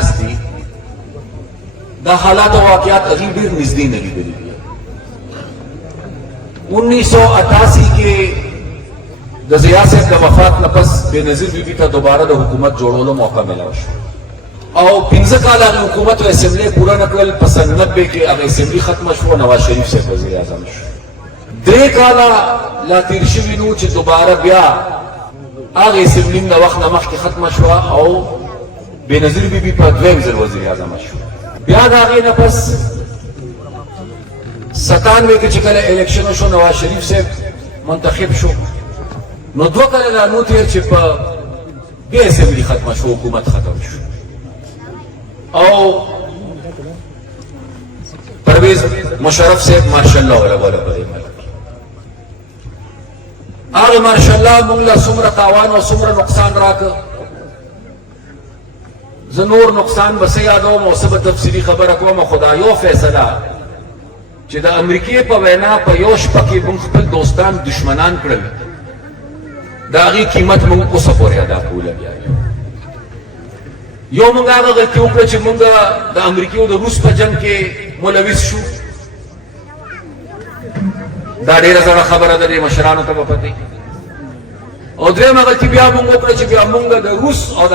دي دا حالات و واقعات ابھی ډیر نږدې نه لیدلي دي. 1988 کې د ضیاء صاحب د وفات نه پس بېنظیر بیبي ته دوباره د حکومت جوړولو موقع ملاو شو او 15 کاله هغې حکومت او اسمبلۍ پوره نه کړل. په سن 90 کې هغه اسمبلۍ ختمه شوه، نواز شریف صاحب وزیر اعظم شو. 3 کاله لا تېر شوي نو چې دوباره بیا هغه اسمبلۍ د وخت نه مخکې ختمه شوه او بېنظیر بیبي په دویم ځل وزیر اعظم شو. بیا د هغې نه پس 97 کې چې کله الیکشن شو نواز شریف صاحب منتخب شو، نو 2 کاله لا نو تېر چې په دې اسمبلۍ ختمه شو، حکومت ختم شو او پرویز مشرف صاحب ماشاءالله ولا په دې ملک هغه ماشاءالله موږ له څومره تاوان او څومره نقصان راکړ. زه نور نقصان بس یادوم او څه به تفصیلي خبره کوم. خدا یو فیصله چې د امریکې په وینا په یو شپه کې موږ خپل دوستان دشمنان کړل، د هغې قیمت موږ اوسه پورې ادا کوو لګیا یو. یو موږ هغه غلطي وکړه چې موږ د امریکې او د روس په جنګ کې ملوث شو. دا ډېره زړه خبره ده، دې مشرانو ته به پته. او درېیمه غلطي بیا موږ وکړه چې بیا موږ د روس او د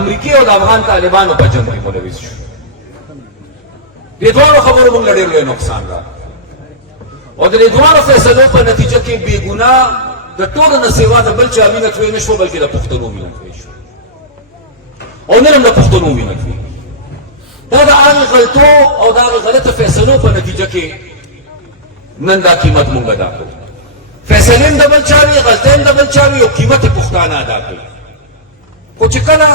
امریکې او د افغان طالبانو په جنګ کې ملوث شو. دې دواړو خبرو موږ له ډېر لوی نقصان راغی او د دې دواړو فیصلو په نتیجه کې بېګناه د ټولو نه سوا د بل چا مینه توی نه شوه، بلکې د پښتنو مینه توی شوه او نن هم د پښتنو مینه توی. دا د هغې غلطو او د هغې غلطو فیصلو په نتیجه کې نن دا قیمت موږ ادا کوو. فیصلې هم د بل چا وي، غلطۍ هم د بل چا وي او قیمت یې پښتانه ادا کوي. خو چې کله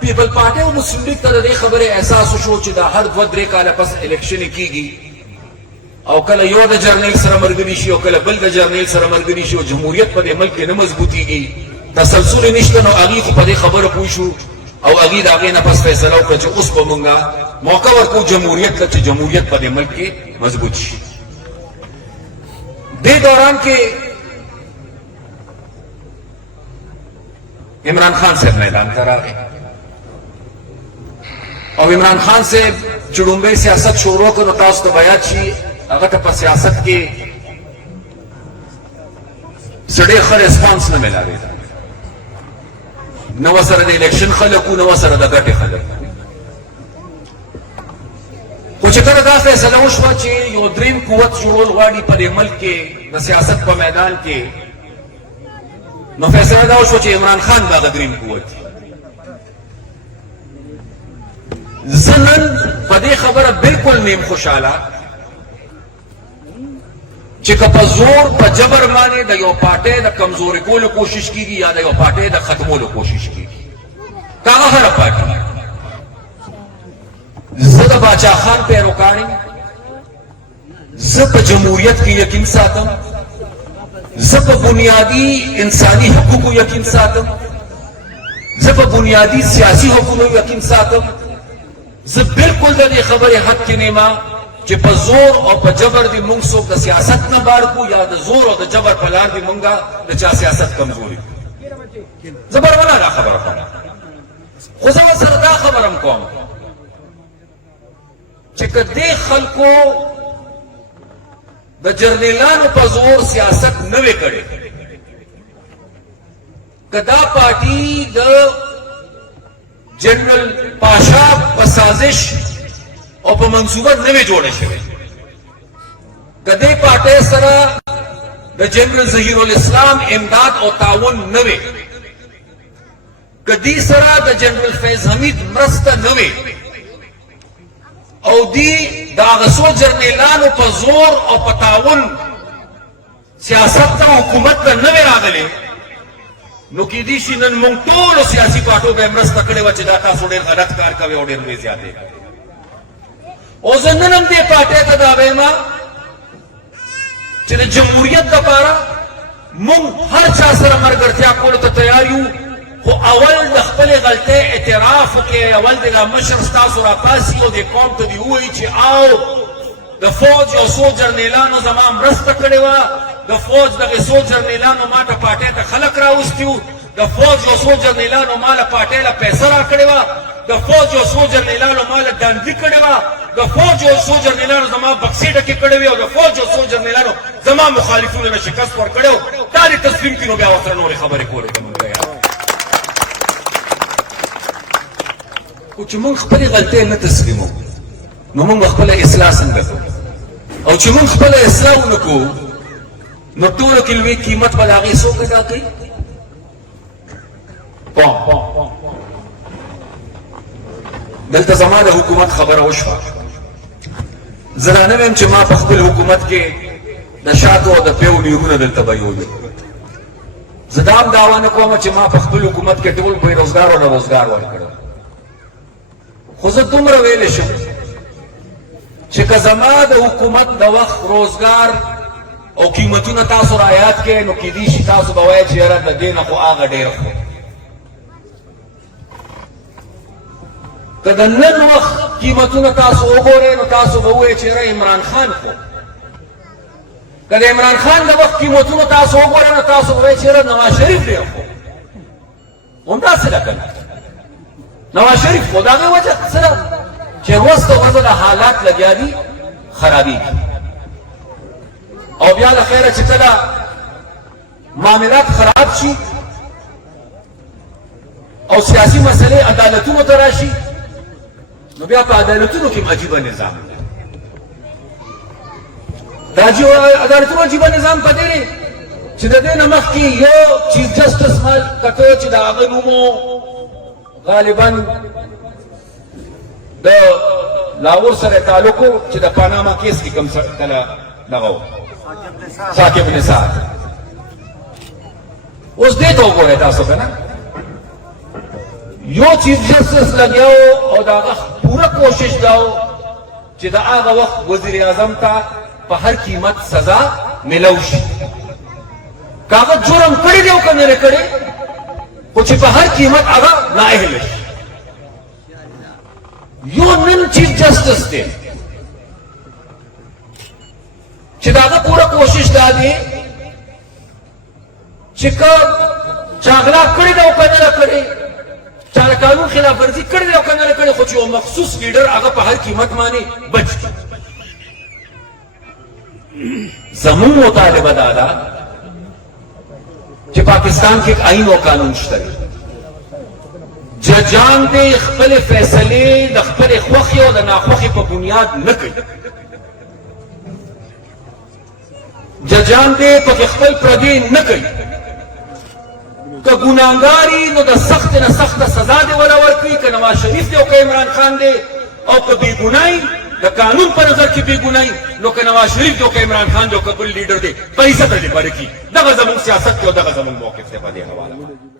پیپل پارټۍ او مسلم لیګ ته د دې خبرې احساس وشو چې دا هر 2-3 کاله پس الیکشنې کېږي او کله یو د جرنیل سره ملګري شي او کله بل د جرنیل سره ملګري شي او جمهوریت په دې ملک کې نه مضبوطېږي، تسلسل یې نشته، نو هغې خو په دې خبره پوه شو او هغې د هغې نه پس فیصله وکړه چې اوس به مونږ موقع ورکوو جمهوریت ته چې جمهوریت په دې ملک کې مضبوط شي. دې دوران کې عمران خان صاحب میدان ته راغی او عمران خان صاحب چې لومړی سیاست شروع کړ، نو تاسو ته به یاد شي هغه ته په سیاست کې څه ډېر ښه ریسپانس نه میلاوېده، نه ورسره د الیکشن خلک وو، نه ورسره د ګټې خلک وو. خو چې کله دا فیصله وشوه چې یو دریم قوت جوړول غواړي په دې ملک کې د سیاست په میدان کې، نو فیصله دا وشوه چې عمران خان به هغه دریم قوت وي. زه نن په دې خبره بلکل نیم خوشحاله چې که په زور په جبر باندې د یو پارټۍ د کمزوري کولو کوشش کېږي یا د یو پارټۍ د ختمولو کوشش کېږي، که هغه هره پارټي. زه د باچا خان پیروکار یم، زه په جمهوریت کې یقین ساتم، زه په بنیادي انساني حقوقو یقین ساتم، زه په بنیادي سیاسي حقوقو یقین ساتم. زه بالکل د دې خبرې حق کې نیمه چې په زور او په جبر دې موږ څوک د سیاست نه بار کړو یا د زور او د جبر په لار دې موږ د چا سیاست کمزوري کړو. زه برونه دا خبره کوم، خو زه ورسره دا خبره هم کوم چې که دې خلکو د جرنیلانو په زور سیاست نه وی کړی، که دا پارټي د جنرال پاشا په سازش او په منصوبه نه وی جوړه شوې، که دې پارټۍ سره د جنرال ظهیر الاسلام امداد او تعاون نه وی، که دې سره د جنرال فیض حمید مرسته نه وی او دی د هغه څو جرنیلانو په زور او په تعاون سیاست ته حکومت ته نه وی راغلی، نو کېدای شي نن موږ ټولو سیاسي پارټیو به یې مرسته کړې وه چې دا تاسو ډېر غلط کار کوئ او ډېر لوی زیاتې کوئ. او زه نن هم دې پارټۍ ته دا وایم چې د جمهوریت دپاره موږ هر چا سره ملګرتیا کولو ته تیار یو، خو اول د خپلې غلطۍ اعتراف وکړئ، اول د مشر ستاسو راپاسي او دې قوم ته دې ووایي چې او د فوج یو څو جرنیلانو زما مرسته کړې وه، د فوج دغه څو جرنیلانو ما ته پارټۍ ته خلک راوستي وو، د فوج یو څو جرنیلانو ما له پارټۍ له پیسه راکړې وه، د فوج او سو جرنیلانو مال داندې کړې وه د فوج او سو جرنیلانو زما بکسې ډکې کړې وې او د فوج او سو جرنیلانو زما مخالفینو نه شکست ورکړی و دا دې تسلیم کړي نو بیا ورسره نورې خبرې کولې ته مونږ یار خو چې مونږ خپلې غلطۍ نه تسلیمو نو مونږ خپله اصلاح څنګه کوو او چې مونږ خپله اصلاح ونه کوو نو ټولو کې لوی قیمت به د هغې څوک ادا کوي دلته زما د حکومت خبره وشوه زه را نه ویم چې ما په خپل حکومت کې د شاتو او د پیو نیرونه دلته بهیولي زه دا هم دعوه نه کوم چې ما په خپل حکومت کې ټول بېروزګار او روزګار ورکړی خو زه دومره ویلی شم چې که زما د حکومت د وخت روزګار او قیمتونه تاسو رعایت کړئ نو کیدای شي تاسو به وایئ چې یاره د دې نه خو هغه ډېر ښه که د نن وخت قیمتونه تاسو وګورئ نو تاسو به ووایئ چې یاره عمران خان خو که د عمران خان د وخت قیمتونه تاسو وګورئ نو تاسو به وایئ چې یاره نواز شریف ډېر خو همداسې ده که نه نواز شریف خو د هغې وجه څه ده چې وس د وضع د حالات لګیا دي خرابېږي او بیا له خیره چې کله معاملات خراب شي او سیاسي مسلې عدالتونو ته راشي نو بیا په عدالتونو کې عجیبه نظام دی دا عدالتونو عجیبه نظام په دې دی چې د دې نه مخکې یو چیف جسټس مال کتو چې د هغه نومو غالبا د لاهور سره تعلق چې د پاناما کیس کې کوم کله دغه و ثاقب نثار اوس دې ته وګورئ تاسو که نه یو چیف جسټس لګیا و او د هغه پوره کوشش دا و چې د هغه وخت وزیر اعظم ته په هر قیمت سزا ملو شي که هغه جرم کړی دی او که نه کړی خو چې په هر قیمت هغه نااهله شي یو نن چیف جسټس دی چې د هغه پوره کوشش دا دی چې که چا غلا کړې ده او که نه کړې چا د قانون خلاف ورزي کړې ده او که نه کړې خو چې یو مخصوص لیډر هغه په هر قیمت باندې بچ کړي زموږ مطالبه دا ده چې پاکستان کې آئین او قانون شته دی ججان دې خپل فیصلې د خپل خوښې او د ناخوښې په بنیاد نه کوي ججان دې پکې خپل پردې نه کوي که ګناهګاري نو د سخت نه سخته سزا دې وله ورکوي که نواز شریف دی او که عمران خان دی او که بېګنایي د قانون په نظر کې بېګنایي نو که نواز شریف دی او که عمران خان دی او که بل لیډر دی په عزت دې بره کړي دغه زموږ سیاست دی او دغه زموږ موقف دی په دې حواله